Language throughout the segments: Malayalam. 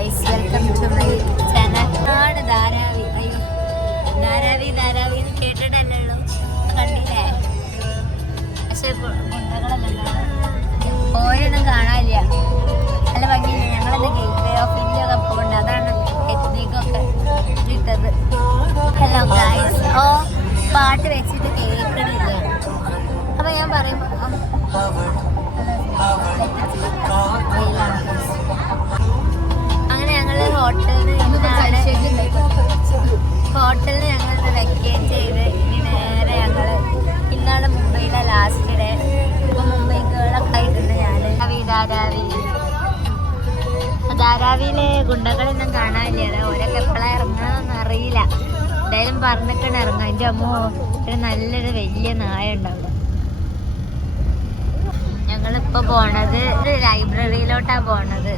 Guys, welcome to my channel. ആണ് ധാരാവി. അയ്യോ, ധാരാവി ധാരാവി എന്ന് കേട്ടിട്ടല്ലോ, കണ്ടില്ലേ? പക്ഷെ ഗുണ്ടകളെല്ലാം പോയൊന്നും കാണാനില്ല. നല്ല ഭംഗിയില്ല. ഞങ്ങളെന്താ ഗേറ്റ് വേ ഓഫ് ഇന്ത്യ ഒക്കെ പോകുന്നുണ്ട്, അതാണ് എത്നിക്കൊക്കെ ഇട്ടത്. Hello guys. ഓ, പാട്ട് വെച്ചിട്ട് കേൾക്കണില്ല. അപ്പൊ ഞാൻ പറയുമ്പോ അങ്ങനെ ഞങ്ങള് ഹോട്ടലിൽ ഞങ്ങൾ വെക്കേറ്റ് ചെയ്ത് ഇനി നേരെ ഞങ്ങള് ഇന്നാണ് മുംബൈയിലെ ലാസ്റ്റ് ഡേ. ഇപ്പൊ മുംബൈ ഗേളൊക്കെ ആയിട്ടുണ്ട് ഞാന്. ധാരാവിയിലെ ഗുണ്ടകളൊന്നും കാണാനില്ല. ഓരൊക്കെ എപ്പോഴാണ് ഇറങ്ങാന്നൊന്നും അറിയില്ല. എന്തായാലും പറഞ്ഞിട്ടാണ് ഇറങ്ങാം. എൻ്റെ അമ്മോ, ഒരു നല്ലൊരു വലിയ നായ ഉണ്ടാവും. ഞങ്ങളിപ്പോൾ പോണത് ഒരു ലൈബ്രറിയിലോട്ടാണ് പോണത്.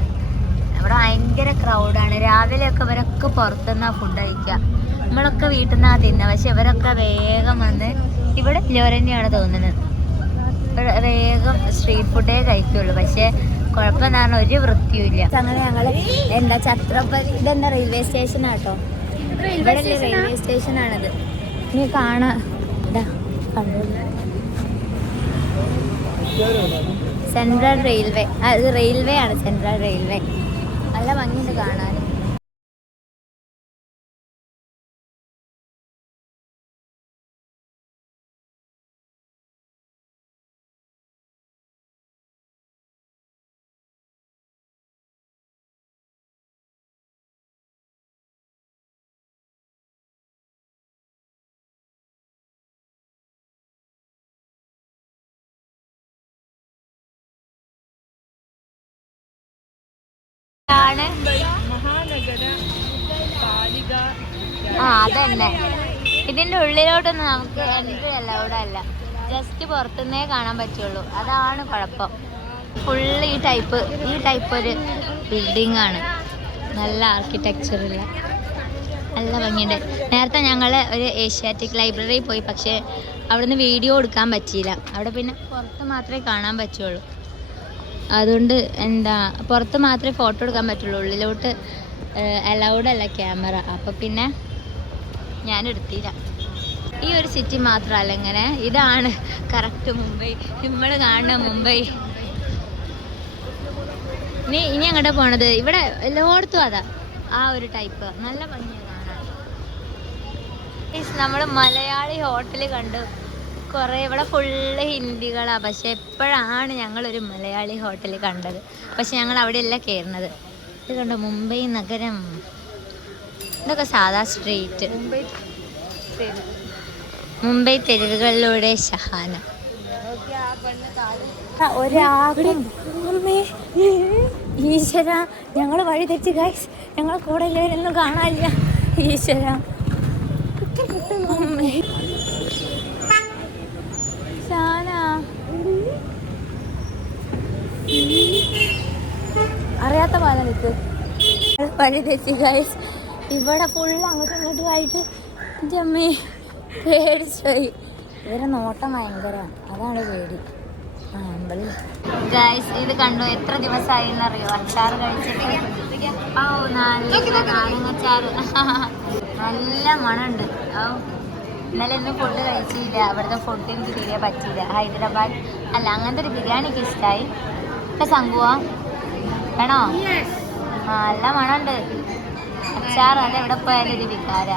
അവിടെ ഭയങ്കര ക്രൗഡാണ്. രാവിലെയൊക്കെ ഇവരൊക്കെ പുറത്തുനിന്നാണ് ഫുഡ് കഴിക്കുക. നമ്മളൊക്കെ വീട്ടിൽ നിന്നാണ് തിന്നുക. പക്ഷെ ഇവരൊക്കെ വേഗം വന്ന് ഇവിടെ ഇല്ലവരെന്നെയാണ് തോന്നുന്നത്. വേഗം സ്ട്രീറ്റ് ഫുഡേ കഴിക്കുള്ളൂ. പക്ഷെ കുഴപ്പമെന്ന് പറഞ്ഞാൽ ഒരു വൃത്തിയുമില്ല. അങ്ങനെ ഞങ്ങൾ എന്താ ഛത്രപതി, ഇതെന്താ റെയിൽവേ സ്റ്റേഷനാട്ടോ. ഇവിടെ റെയിൽവേ സ്റ്റേഷനാണിത്. ഇനി കാണാം. ഇതാ കണ്ടു, സെൻട്രൽ റെയിൽവേ. അത് റെയിൽവേ ആണ്, സെൻട്രൽ റെയിൽവേ. നല്ല ഭംഗിയുണ്ട് കാണാൻ. അതന്നെ, ഇതിന്റെ ഉള്ളിലോട്ടൊന്നും നമുക്ക് എൻട്രി അലൗഡ് അല്ല. ജസ്റ്റ് പുറത്തുനിന്നേ കാണാൻ പറ്റുള്ളൂ. അതാണ് കുഴപ്പം. ഫുള്ള് ഈ ടൈപ്പ് ഒരു ബിൽഡിംഗ് ആണ്. നല്ല ആർക്കിടെക്ചറുള്ള, നല്ല ഭംഗിയുണ്ട്. നേരത്തെ ഞങ്ങൾ ഒരു ഏഷ്യാറ്റിക് ലൈബ്രറി പോയി. പക്ഷേ അവിടുന്ന് വീഡിയോ എടുക്കാൻ പറ്റിയില്ല. അവിടെ പിന്നെ പുറത്ത് മാത്രമേ കാണാൻ പറ്റുള്ളൂ. അതുകൊണ്ട് എന്താ, പുറത്ത് മാത്രമേ ഫോട്ടോ എടുക്കാൻ പറ്റുള്ളൂ. ഉള്ളിലോട്ട് അലൗഡ് അല്ല ക്യാമറ. അപ്പം പിന്നെ ഞാൻ എടുത്തില്ല. ഈ ഒരു സിറ്റി മാത്രമല്ല ഇങ്ങനെ. ഇതാണ് കറക്റ്റ് മുംബൈ. നമ്മൾ കാണുന്ന മുംബൈ. ഇനി അങ്ങോട്ട് പോണത് ഇവിടെ എല്ലായിടത്തും അതാ, ആ ഒരു ടൈപ്പ്. നല്ല ഭംഗിയാണ് കാണാൻ. നമ്മൾ മലയാളി ഹോട്ടൽ കണ്ടു കുറേ. ഇവിടെ ഫുള്ള് ഹിന്ദികളാണ്. പക്ഷെ എപ്പോഴാണ് ഞങ്ങളൊരു മലയാളി ഹോട്ടൽ കണ്ടത്. പക്ഷെ ഞങ്ങൾ അവിടെയല്ല കയറുന്നത്. ഇത് കണ്ടോ, മുംബൈ നഗരം. ഇതൊക്കെ സാധാ സ്ട്രീറ്റ്. മുംബൈ തെരുവുകളിലൂടെ ഷഹാന. ഈശ്വര, ഞങ്ങൾ വഴി തെറ്റി ഗൈസ്. ഞങ്ങൾ കൂടെ എല്ലാവരൊന്നും കാണാനില്ല. ഈശ്വര, അറിയാത്ത പോലെ നിൽക്ക്. വഴി തെറ്റി ഗൈസ്. ഇവിടെ ഫുള്ള് അങ്ങോട്ടും ഇങ്ങോട്ടും ആയിട്ട് എൻ്റെ അമ്മേ പേടിച്ചുപോയി. ഇവരെ നോട്ടം ഭയങ്കരമാണ്, അതാണ് പേടി. ഗൈസ്, ഇത് കണ്ടു. എത്ര ദിവസമായി എന്നറിയോ അച്ചാറ് കഴിച്ചിട്ട്? ഓ, നാരങ്ങച്ചാറ്. നല്ല മണമുണ്ട്. ഓ, ഇന്നലെ ഒന്നും ഫുഡ് കഴിച്ചില്ല. അവിടുത്തെ ഫുഡ് എനിക്ക് തീരെ പറ്റിയില്ല. ഹൈദരാബാദ് അല്ല, അങ്ങനത്തെ ഒരു ബിരിയാണി എനിക്ക് ഇഷ്ടമായി. ഇപ്പം സംഭവം വേണോ? നല്ല മണമുണ്ട് അച്ചാർ. അത് എവിടെ പോയാലും ഒരു വികാര.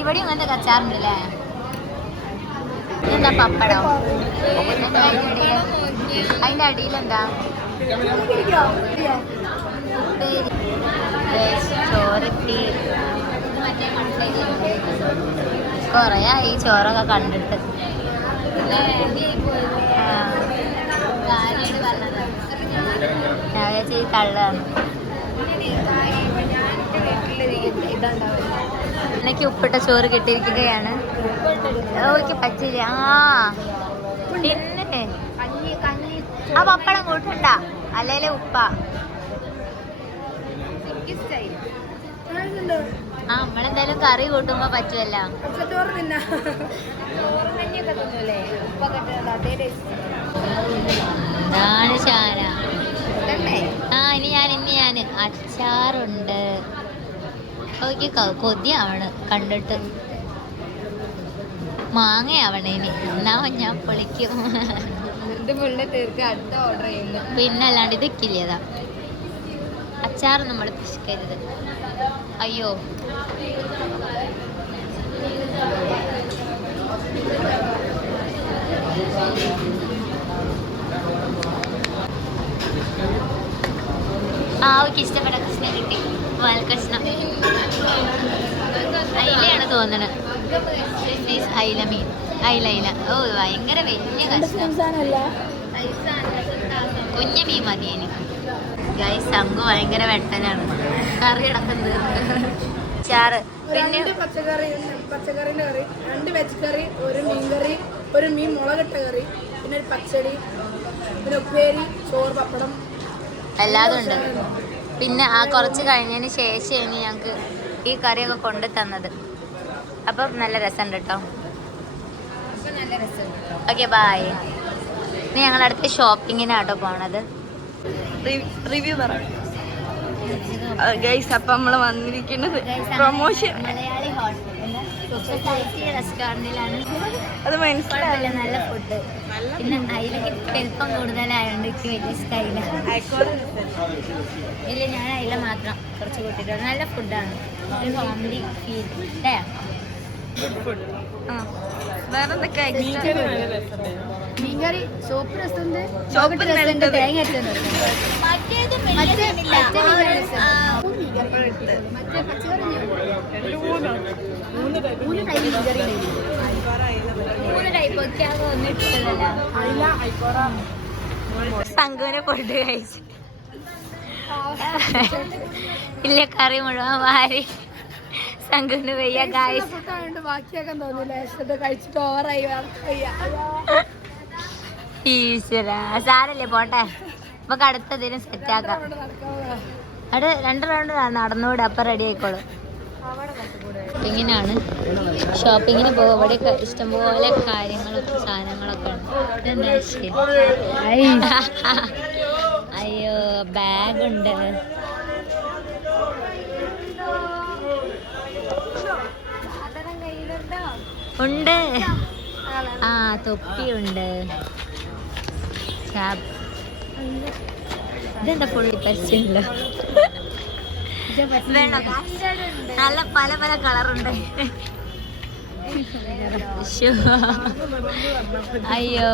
ഇവിടെ ഇങ്ങനത്തെ അച്ചാറുണ്ടല്ലേ. ഇതെന്താ, പപ്പടോ? അതിൻ്റെ അടിയിലെന്താ? ചോറിട്ടി. കുറേയായി ഈ ചോറൊക്കെ കണ്ടിട്ട്. ഞാൻ വിചാരിച്ച ഈ കള്ളാണ്. എനിക്ക് ഉപ്പിട്ട ചോറ് കിട്ടിയിരിക്കുകയാണ്. എനിക്ക് പറ്റില്ല. പിന്നെ ആ പപ്പടം കൂട്ടണ്ട, അല്ലേലെ ഉപ്പ. നമ്മളെന്തായാലും കറി കൂട്ടുമ്പോ പറ്റുമല്ലോ. ഇതാണ് ശാല. ഇനി ഞാൻ അച്ചാറുണ്ട്. കൊതിയാണ് കണ്ടിട്ട്. മാങ്ങയാവണേന് എന്നാ ഞാൻ പൊളിക്കും. പിന്നെ അല്ലാണ്ട് ഇതൊക്കില്ലതാ അച്ചാർ നമ്മൾ പിശുക്കരുത്. അയ്യോ അവർക്ക് ഇഷ്ടപ്പെട്ട കഷ്ണം കിട്ടി. വാൽക്കഷ്ണം അയിലയാണ് തോന്നണത്. അയില മീൻ അയില. ഓ ഭയങ്കര വലിയ കഷ്ണം. കുഞ്ഞ മീൻ മതി എനിക്ക്. ഗൈസ് സംഘു ഭയങ്കര വെട്ടലാണ്. കറി അടക്കുന്നത് ചാറ്. പിന്നെ പച്ചക്കറിന്റെ കറി, 2 വെജ് കറി, 1 മീൻ കറി, 1 മീൻ മുളകിട്ട കറി, പിന്നെ ഒരു പച്ചടി, പിന്നെ ഉപ്പേരി, ചോറ്, പപ്പടം എല്ലാതും ഉണ്ട്. പിന്നെ ആ കുറച്ച് കഴിഞ്ഞതിന് ശേഷം ഞങ്ങൾക്ക് ഈ കറിയൊക്കെ കൊണ്ട് തന്നത്. അപ്പം നല്ല രസമുണ്ട് കേട്ടോ. Okay bye. ഇനി ഞങ്ങളടുത്ത് ഷോപ്പിങ്ങിനാട്ടോ പോണത്. റിവ്യൂ പറ ഗൈസ്. അപ്പം നമ്മൾ വന്നിരിക്കുന്നത് പ്രൊമോഷൻ മലയാളി റെസ്റ്റോറൻറ്റിലാണ്. അത് മനസ്സിലാവില്ല. നല്ല ഫുഡ്. പിന്നെ അതിലേക്ക് വലിപ്പം കൂടുതലായതുകൊണ്ട് എനിക്ക് വലിയ ഇഷ്ടമായില്ല. ഇല്ല ഞാൻ അതില മാത്രം കുറച്ച് കൂട്ടിയിട്ടുണ്ട്. നല്ല ഫുഡാണ്. ഒരു ഫാമിലി ഫീൽ അല്ലേ? വേറെന്തൊക്കെ മീൻകറി, സോപ്പ് രസമുണ്ട്, തേങ്ങ സംഘുവിനെ ഫുഡ് കഴിച്ചു. ഇല്ല കറി മുഴുവൻ വാരി സംഘുവിന് വയ്യ. ബാക്കിയാക്കാൻ തോന്നില്ല. കഴിച്ചിട്ട് ഓവറായി. ഈശ്വര സാരല്ലേ പോട്ടെ. നമുക്ക് അടുത്തതിന് സെറ്റാക്കാം. അവിടെ 2 റൗണ്ട് നടന്നുകൂടെ. അപ്പം റെഡി ആയിക്കോളും. ഷോപ്പിങ്ങിനാണ്. ഷോപ്പിങ്ങിന് പോകും. ഇവിടെയൊക്കെ ഇഷ്ടംപോലെ കാര്യങ്ങളും സാധനങ്ങളൊക്കെ ഉണ്ട്. എന്താ ശരി. അയ്യോ ബാഗുണ്ട്. ഉണ്ട്. ആ തൊപ്പിയുണ്ട്. ഇതെന്താ പുള്ളി പരസ്യമില്ല. നല്ല പല പല കളറുണ്ട്. അയ്യോ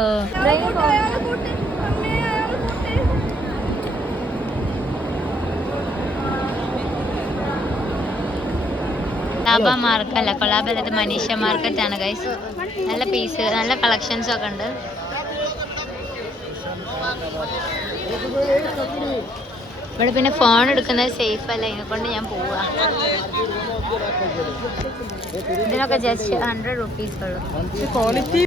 കൊളാബ മാർക്കല്ല, കൊളാബല്ലത് മനീഷ മാർക്കറ്റ് ആണ് ഗൈസ്. നല്ല പീസ്, നല്ല കളക്ഷൻസ് ഒക്കെ ഉണ്ട്. ഇവിടെ പിന്നെ ഫോൺ എടുക്കുന്നത് സേഫ് അല്ല, ഇതിനെക്കൊണ്ട് ഞാൻ പോവാ. ഇതിനൊക്കെ ജസ്റ്റ് 100 rupees ഉള്ളു. ക്വാളിറ്റി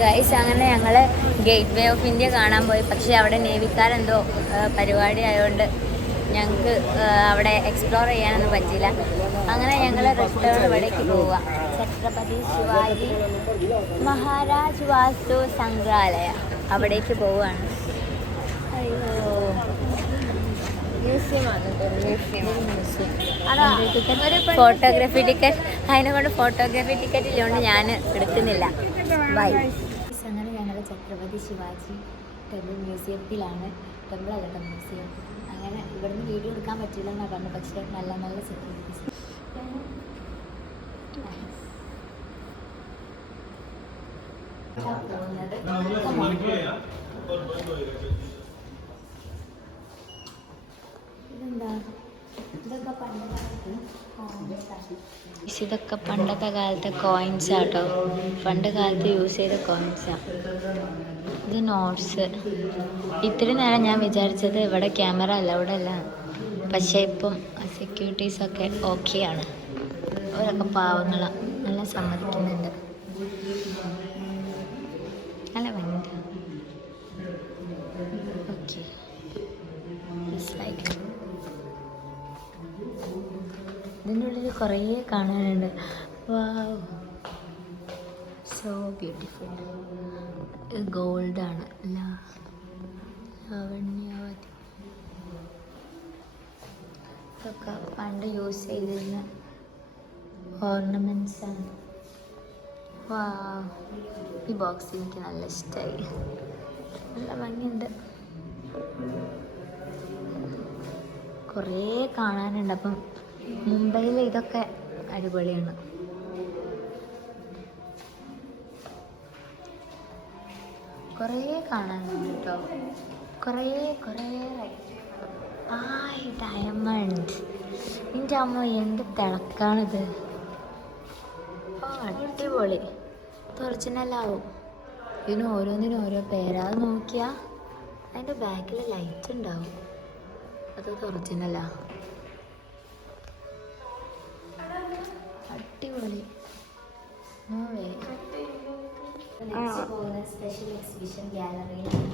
ഗൈസ് അങ്ങനെ ഞങ്ങൾ ഗേറ്റ് വേ ഓഫ് ഇന്ത്യ കാണാൻ പോയി. പക്ഷേ അവിടെ നേവിക്കാരെന്തോ പരിപാടി ആയതുകൊണ്ട് ഞങ്ങൾക്ക് അവിടെ എക്സ്പ്ലോർ ചെയ്യാനൊന്നും പറ്റിയില്ല. അങ്ങനെ ഞങ്ങൾ റിട്ടേൺ ഇവിടേക്ക് പോവുക. ഛത്രപതി ശിവാജി മഹാരാജ് വാസ്തു സംഗ്രഹാലയ അവിടേക്ക് പോവുകയാണ്. അയ്യോ മ്യൂസിയമാണ്. Photography ticket. അതിനെ കൊണ്ട് ഫോട്ടോഗ്രാഫി ടിക്കറ്റ് ഇല്ലോണ്ട് ഞാൻ എടുക്കുന്നില്ല. ബൈ. അങ്ങനെ ഞങ്ങൾ ഛത്രപതി ശിവാജി ടെമ്പിൾ മ്യൂസിയത്തിലാണ്. ടെമ്പിളല്ല കേട്ടോ, മ്യൂസിയം. അങ്ങനെ ഇവിടുന്ന് വീഡിയോ എടുക്കാൻ പറ്റില്ലെന്നാണ് പറഞ്ഞത്. പക്ഷേ നല്ല നല്ല സെക്യൂരിറ്റീസ്. ഇതൊക്കെ പണ്ടത്തെ കാലത്തെ കോയിൻസ് ആട്ടോ. പണ്ട് കാലത്ത് യൂസ് ചെയ്ത കോയിൻസാ. ഇത് നോട്ട്സ്. ഇത്രയും നേരം ഞാൻ വിചാരിച്ചത് ഇവിടെ ക്യാമറ അലൗഡ് അല്ല. പക്ഷേ ഇപ്പം സെക്യൂരിറ്റീസൊക്കെ ഓക്കെയാണ്. അവരൊക്കെ പാവങ്ങളാണ്, നല്ല സമ്മതിക്കുന്നുണ്ട്. നല്ല ഭംഗിയുണ്ട്. ഓക്കെ, ഇതിൻ്റെ ഉള്ളിൽ കുറേ കാണാനുണ്ട്. വാവ്, സോ ബ്യൂട്ടിഫുൾ. ഗോൾഡാണ്, ലാവണ്യാവതി. ഇതൊക്കെ പണ്ട് യൂസ് ചെയ്തിരുന്ന ഓർണമെൻറ്റ്സ് ആണ്. വാവ്, ഈ ബോക്സ് എനിക്ക് നല്ല ഇഷ്ടമായി, നല്ല ഭംഗിയുണ്ട്. കുറേ കാണാനുണ്ട്. അപ്പം മുംബൈയിൽ ഇതൊക്കെ അടിപൊളിയാണ്. കുറേ കാണാനുണ്ട് കേട്ടോ, കുറേ ഡയമണ്ട്. എൻ്റെ അമ്മ എന്ത് തിളക്കാണിത്. അടിപൊളി. ഇത് ഒറിജിനലാവും. ഇതിന് ഓരോന്നിനും ഓരോ പേരാ. അത് നോക്കിയാൽ അതിൻ്റെ ബാക്കിൽ ലൈറ്റ് ഉണ്ടാവും. അത് ഒറിജിനലാ. അടിപൊളി. സ്പെഷ്യൽ എക്സിബിഷൻ ഗാലറിയിലാണ്.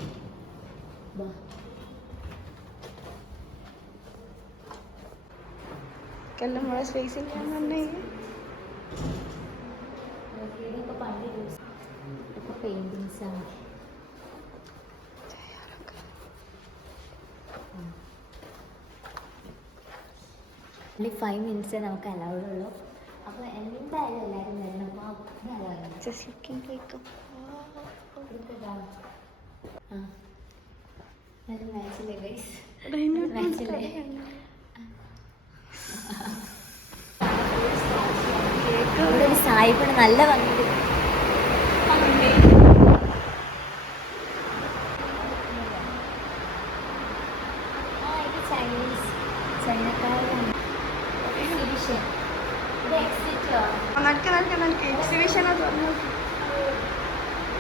പെയിന്റിങ്സ് ആണ്. only 5 minutes നമുക്ക് അലൗഡ് ഉള്ളൂ. അപ്പോൾ എന്തായാലും എല്ലാവരും വരണം. മാച്ചില്ലേ ഗൈസ്, മാച്ചില്ലേ. ഇവിടെ ഒരു സായിപ്പാണ്, നല്ല ഭംഗി. ഇത് ചൈനീസ്, ചൈനക്കാരാണ്. എക്സിബിഷൻ, ഇത് എക്സിറ്റോ എക്സിബിഷൻ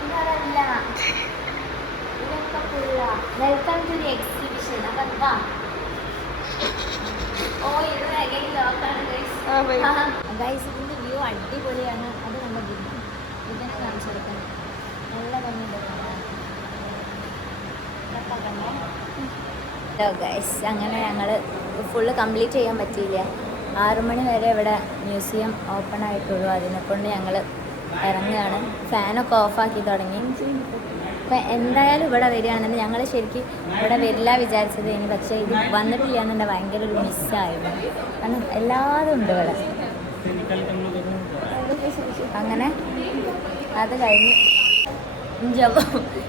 ഇതല്ല, ഇതൊക്കെ ഫുള്ള വെൽക്കം ടു ദി എക്സിബിഷൻ. അപ്പം എന്താ ഇത് ലോക്കാണ് ഗൈസ്. ഇതിൻ്റെ വ്യൂ അടിപൊളിയാണ്. അത് നല്ല ഇതിനെ കാണിച്ചു കൊടുക്കണം. നല്ല ഭംഗിയുണ്ട്. ഗൈസ്, അങ്ങനെ ഞങ്ങൾ ഫുള്ള് കംപ്ലീറ്റ് ചെയ്യാൻ പറ്റിയില്ല. 6 മണി വരെ ഇവിടെ മ്യൂസിയം ഓപ്പൺ ആയിട്ടുള്ളൂ. അതിനെക്കൊണ്ട് ഞങ്ങൾ ഇറങ്ങുകയാണ്. ഫാനൊക്കെ ഓഫാക്കി തുടങ്ങി. അപ്പം എന്തായാലും ഇവിടെ വരികയാണെന്നുണ്ടെങ്കിൽ ഞങ്ങൾ ശരിക്കും ഇവിടെ വരില്ല വിചാരിച്ചത് ഇനി, പക്ഷേ ഇത് വന്നിട്ടില്ല എന്നുണ്ടെങ്കിൽ ഭയങ്കര ഒരു മിസ്സായിരുന്നു. കാരണം എല്ലാതും ഉണ്ട് ഇവിടെ. അങ്ങനെ അത് കഴിഞ്ഞ്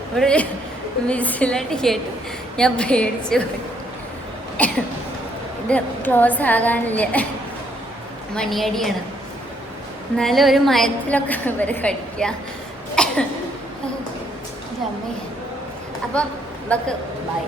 ഇവിടെ ഒരു വിസിലായിട്ട് കേട്ടു. ഞാൻ പേടിച്ചു പോയി. ഇത് ക്ലോസ് ആകാനില്ല, മണിയടിയാണ്. എന്നാലും ഒരു മയത്തിലൊക്കെ ഇവർ കടിക്കുക. അപ്പം ബക്ക് ബൈ.